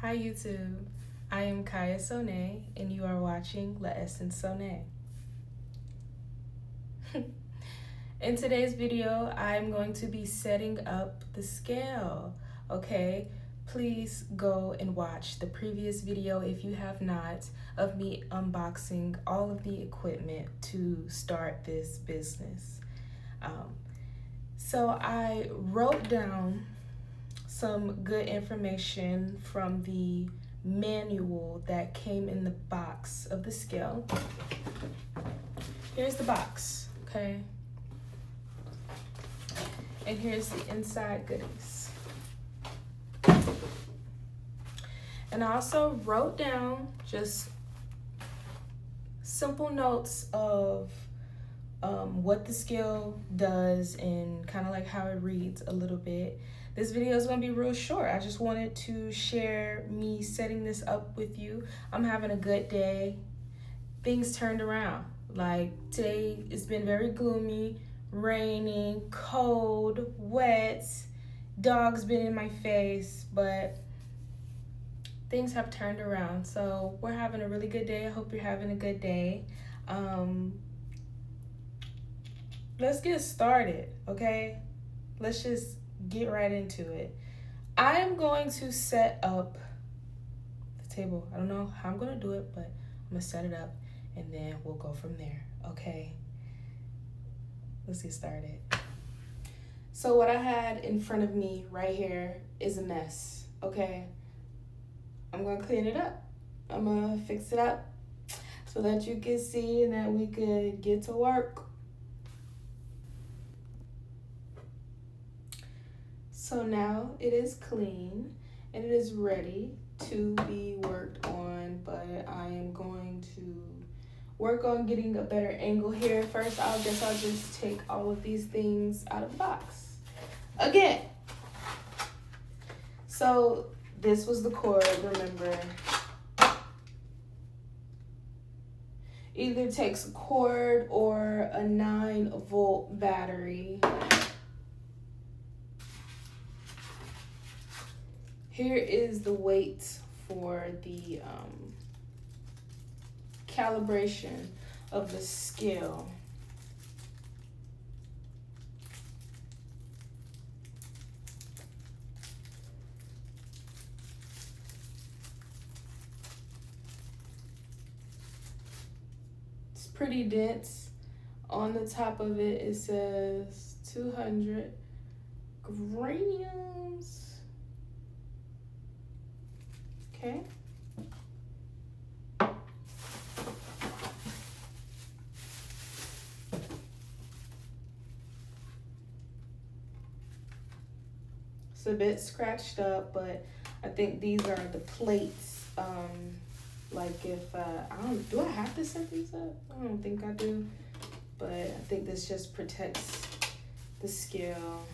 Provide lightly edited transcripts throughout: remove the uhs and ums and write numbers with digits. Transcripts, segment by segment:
Hi YouTube, I am Sonay and you are watching L'Essence Sonay. In today's video, I'm going to be setting up the scale, okay? Please go and watch the previous video if you have not of me unboxing all of the equipment to start this business. So I wrote down some good information from the manual that came in the box of the scale. Here's the box, okay? And here's the inside goodies. And I also wrote down just simple notes of what the scale does and kind of like how it reads a little bit. This video is going to be real short. I just wanted to share me setting this up with you. I'm having a good day. Things turned around. Like today, it's been very gloomy, raining, cold, wet, dogs been in my face, but things have turned around. So we're having a really good day. I hope you're having a good day. Let's get started, okay? Let's just get right into it. I am going to set up the table. I don't know how I'm going to do it, but I'm going to set it up and then we'll go from there, okay? Let's get started. So what I had in front of me right here is a mess, okay? I'm going to clean it up. I'm going to fix it up so that you can see and that we could get to work. So now it is clean and it is ready to be worked on, but I am going to work on getting a better angle here. First, I'll just take all of these things out of the box. Again, so this was the cord, remember. Either takes a cord or a 9-volt battery. Here is the weight for the calibration of the scale. It's pretty dense. On the top of it, it says 200 grams. Okay. It's a bit scratched up, but I think these are the plates. Like if do I have to set these up? I don't think I do, but I think this just protects the scale.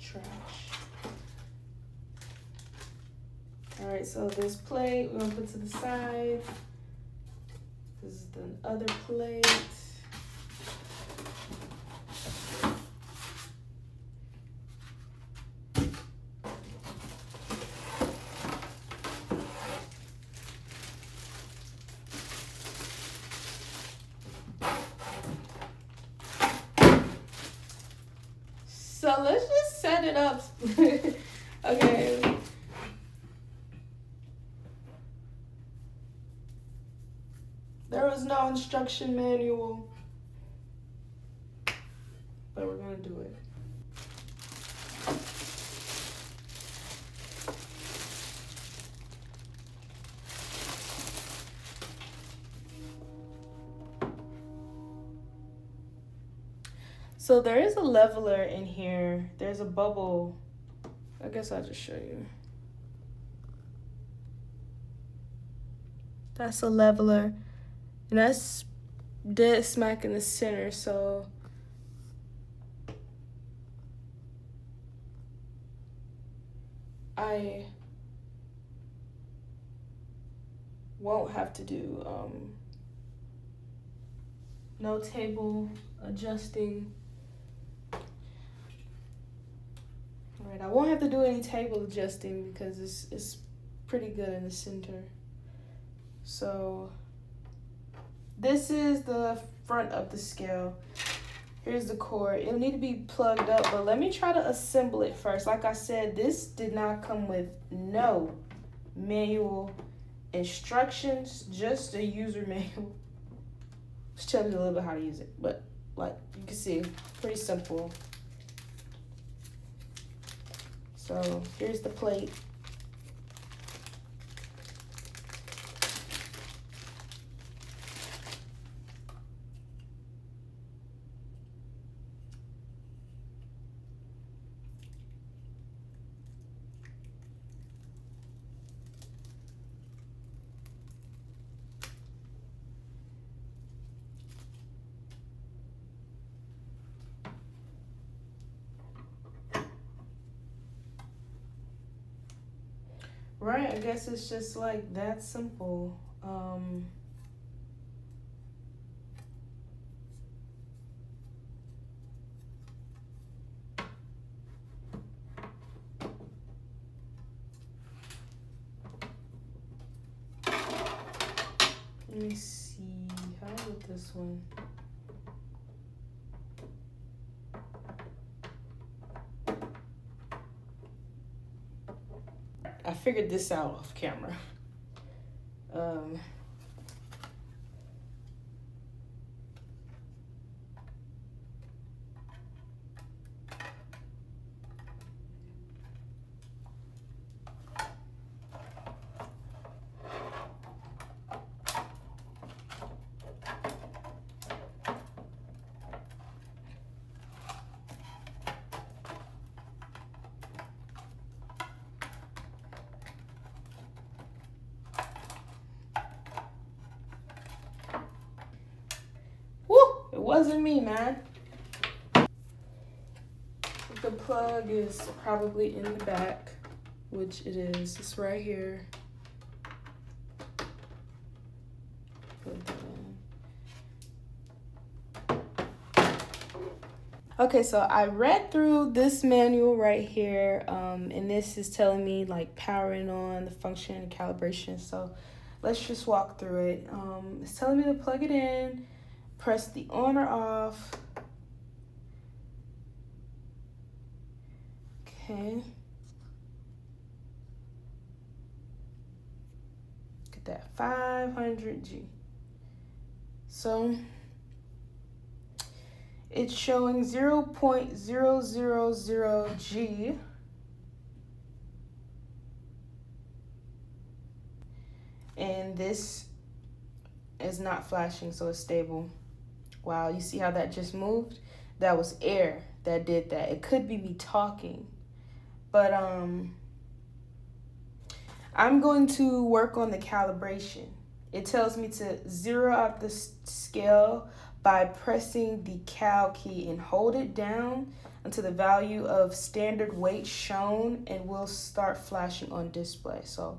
Trash. All right, so this plate we're gonna put to the side. This is the other plate. So let's just set it up. Okay. There was no instruction manual, but we're gonna do it. So there is a leveler in here. There's a bubble. I guess I'll just show you. That's a leveler. And that's dead smack in the center, so I won't have to do no table adjusting. All right, I won't have to do any table adjusting because it's pretty good in the center. So this is the front of the scale. Here's the cord. It'll need to be plugged up, but let me try to assemble it first. Like I said, this did not come with no manual instructions, just a user manual. Just telling you a little bit how to use it, but like you can see, pretty simple. So here's the plate. Right, I guess it's just like that simple. Let me see, how with this one? I figured this out off camera. It wasn't me, man. The plug is probably in the back, which it is. It's right here. Okay, so I read through this manual right here, and this is telling me like powering on, the function and calibration. So let's just walk through it. It's telling me to plug it in, press the on or off. Okay. Get that 500G. So it's showing 0.000G. And this is not flashing, so it's stable. Wow, you see how that just moved? That was air that did that. It could be me talking. But I'm going to work on the calibration. It tells me to zero out the scale by pressing the cal key and hold it down until the value of standard weight shown, and will start flashing on display. So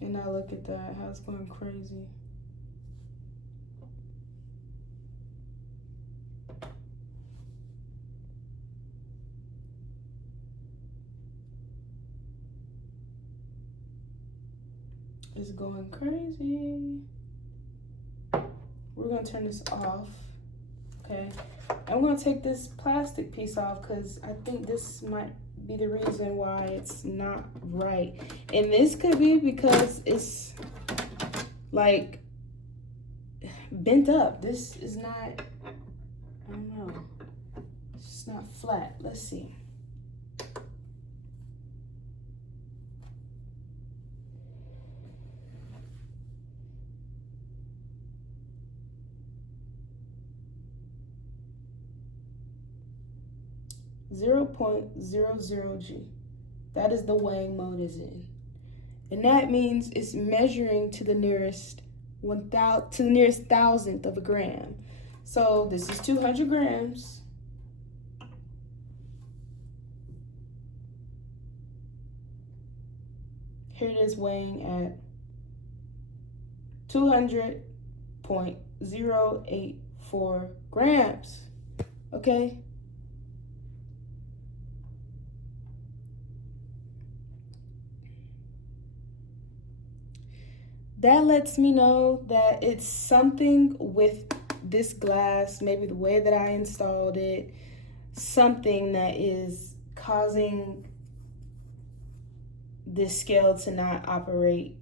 and now look at that, how it's going crazy. It's going crazy. We're gonna turn this off, okay? I'm gonna take this plastic piece off because I think this might be the reason why it's not right. And this could be because it's like bent up. This is not, I don't know. It's just not flat. Let's see. .00G. That is the weighing mode is in. And that means it's measuring to the nearest 1,000 to the nearest thousandth of a gram. So this is 200 grams. Here it is weighing at 200.084 grams. Okay. That lets me know that it's something with this glass, maybe the way that I installed it, something that is causing this scale to not operate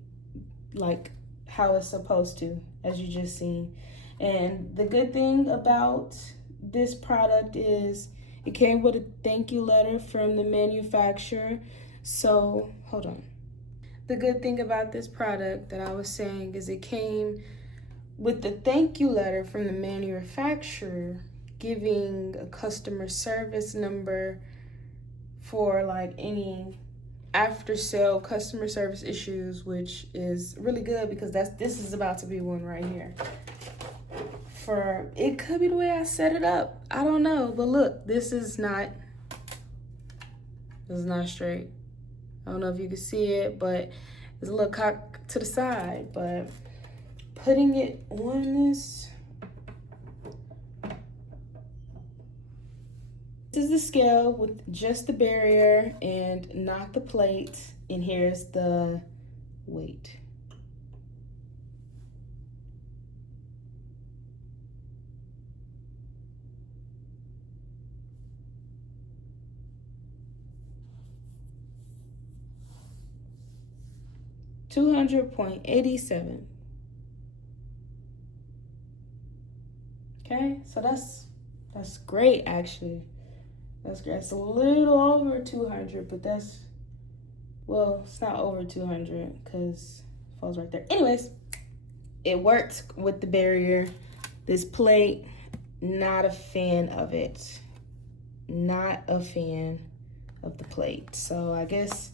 like how it's supposed to, as you just seen. And the good thing about this product is it came with a thank you letter from the manufacturer. So, hold on. The good thing about this product that I was saying is it came with the thank you letter from the manufacturer, giving a customer service number for like any after sale customer service issues, which is really good because this is about to be one right here. For it could be the way I set it up, I don't know, but look, this is not straight. I don't know if you can see it, but it's a little cock to the side. But putting it on this is the scale with just the barrier and not the plate. And here's the weight. $200.87. Okay, so that's great actually. That's great. It's a little over 200, but well, it's not over 200 because it falls right there. Anyways, it worked with the barrier. This plate, not a fan of it. Not a fan of the plate. So I guess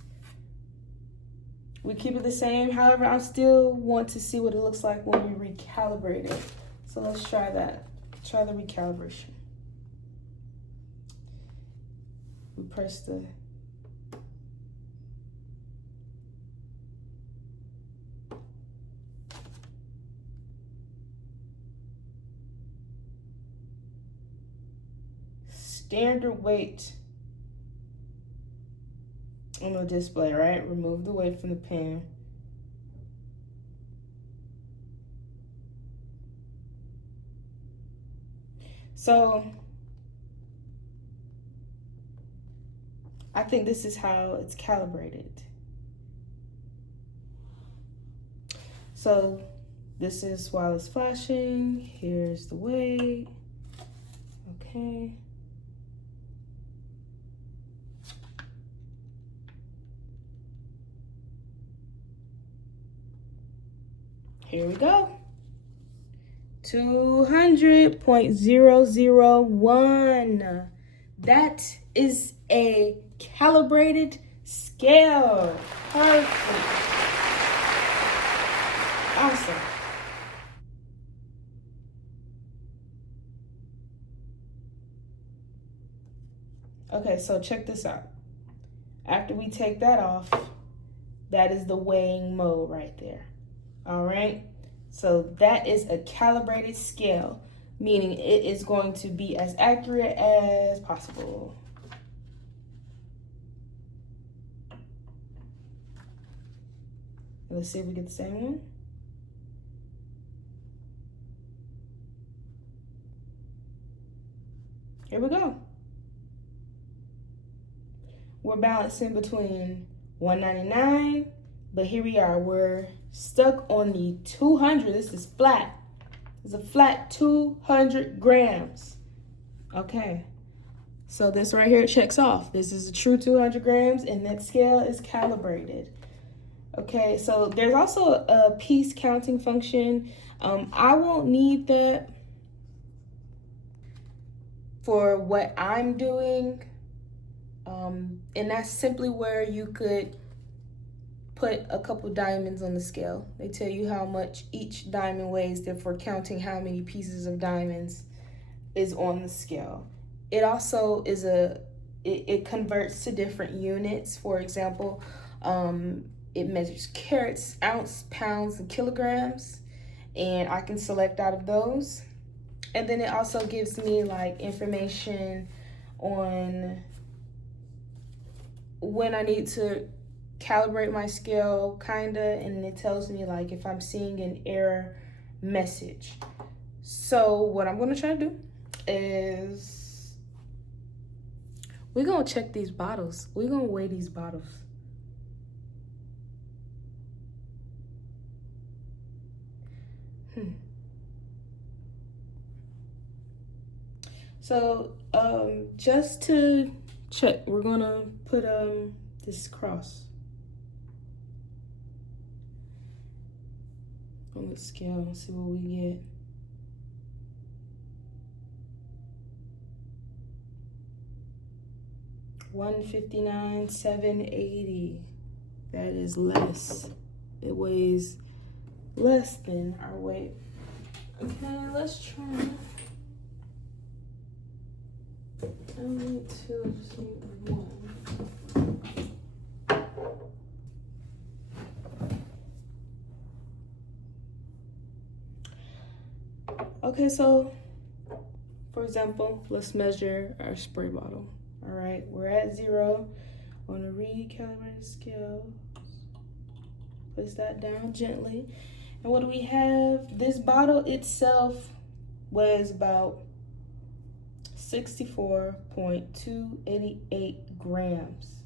we keep it the same. However, I still want to see what it looks like when we recalibrate it. So let's try that. Try the recalibration. We press the standard weight on the display, right? Remove the weight from the pen. So I think this is how it's calibrated. So this is while it's flashing. Here's the weight. Okay. Here we go. 200.001. That is a calibrated scale. Perfect. Awesome. Okay, so check this out. After we take that off, that is the weighing mode right there. All right. So that is a calibrated scale, meaning it is going to be as accurate as possible. Let's see if we get the same one. Here we go. We're balancing between 199, but here we are. We're stuck on the 200. This is flat. It's a flat 200 grams. Okay. So this right here checks off. This is a true 200 grams, and that scale is calibrated. Okay, so there's also a piece counting function. I won't need that for what I'm doing. And that's simply where you could put a couple diamonds on the scale. They tell you how much each diamond weighs, therefore counting how many pieces of diamonds is on the scale. It also is it converts to different units. For example, it measures carats, ounce, pounds, and kilograms, and I can select out of those. And then it also gives me like information on when I need to calibrate my scale, kinda, and it tells me like if I'm seeing an error message. So what I'm gonna try to do is we're gonna check these bottles. We're gonna weigh these bottles. So just to check, we're gonna put this cross on the scale and see what we get. $159,780. That is less. It weighs less than our weight. Okay, let's try. I need two, just need one. Okay, so for example, let's measure our spray bottle. All right, we're at 0 on a recalibrated scale. Place that down gently. And what do we have? This bottle itself weighs about 64.288 grams.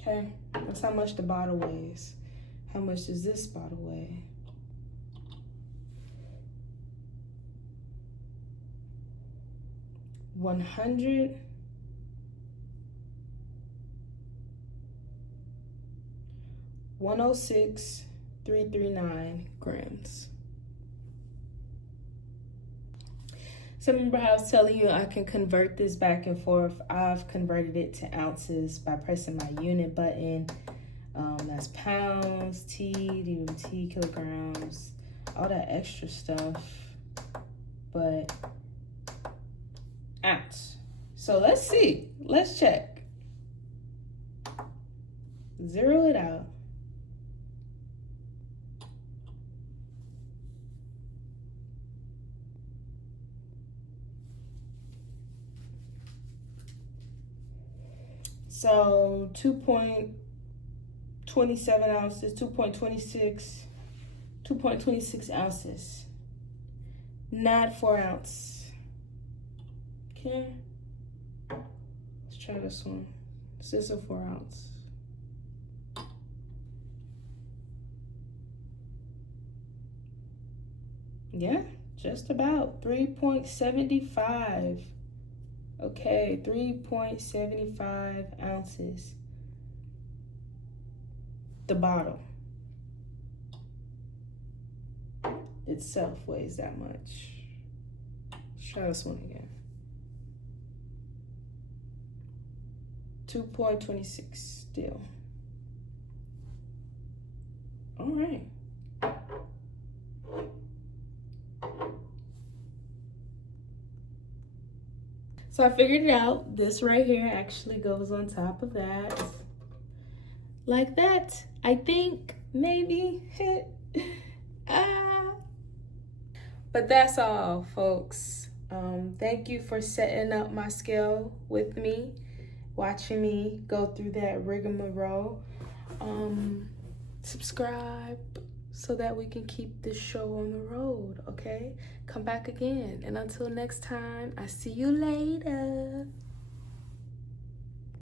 Okay, that's how much the bottle weighs. How much does this bottle weigh? $106,339 grams. So remember how I was telling you I can convert this back and forth. I've converted it to ounces by pressing my unit button. That's pounds, T, kilograms, all that extra stuff. But ounce. So let's see. Let's check. Zero it out. So 2.27 ounces, 2.26 ounces. Not 4 ounce. Okay. Let's try this one. This is a 4 ounce. Yeah, just about 3.75. Okay, 3.75 ounces. The bottle itself weighs that much. Let's try this one again. 2.26 still. All right. So I figured it out. This right here actually goes on top of that. Like that. I think, maybe. But that's all, folks. Thank you for setting up my scale with me, watching me go through that rigmarole. Subscribe so that we can keep this show on the road, okay? Come back again. And until next time, I see you later.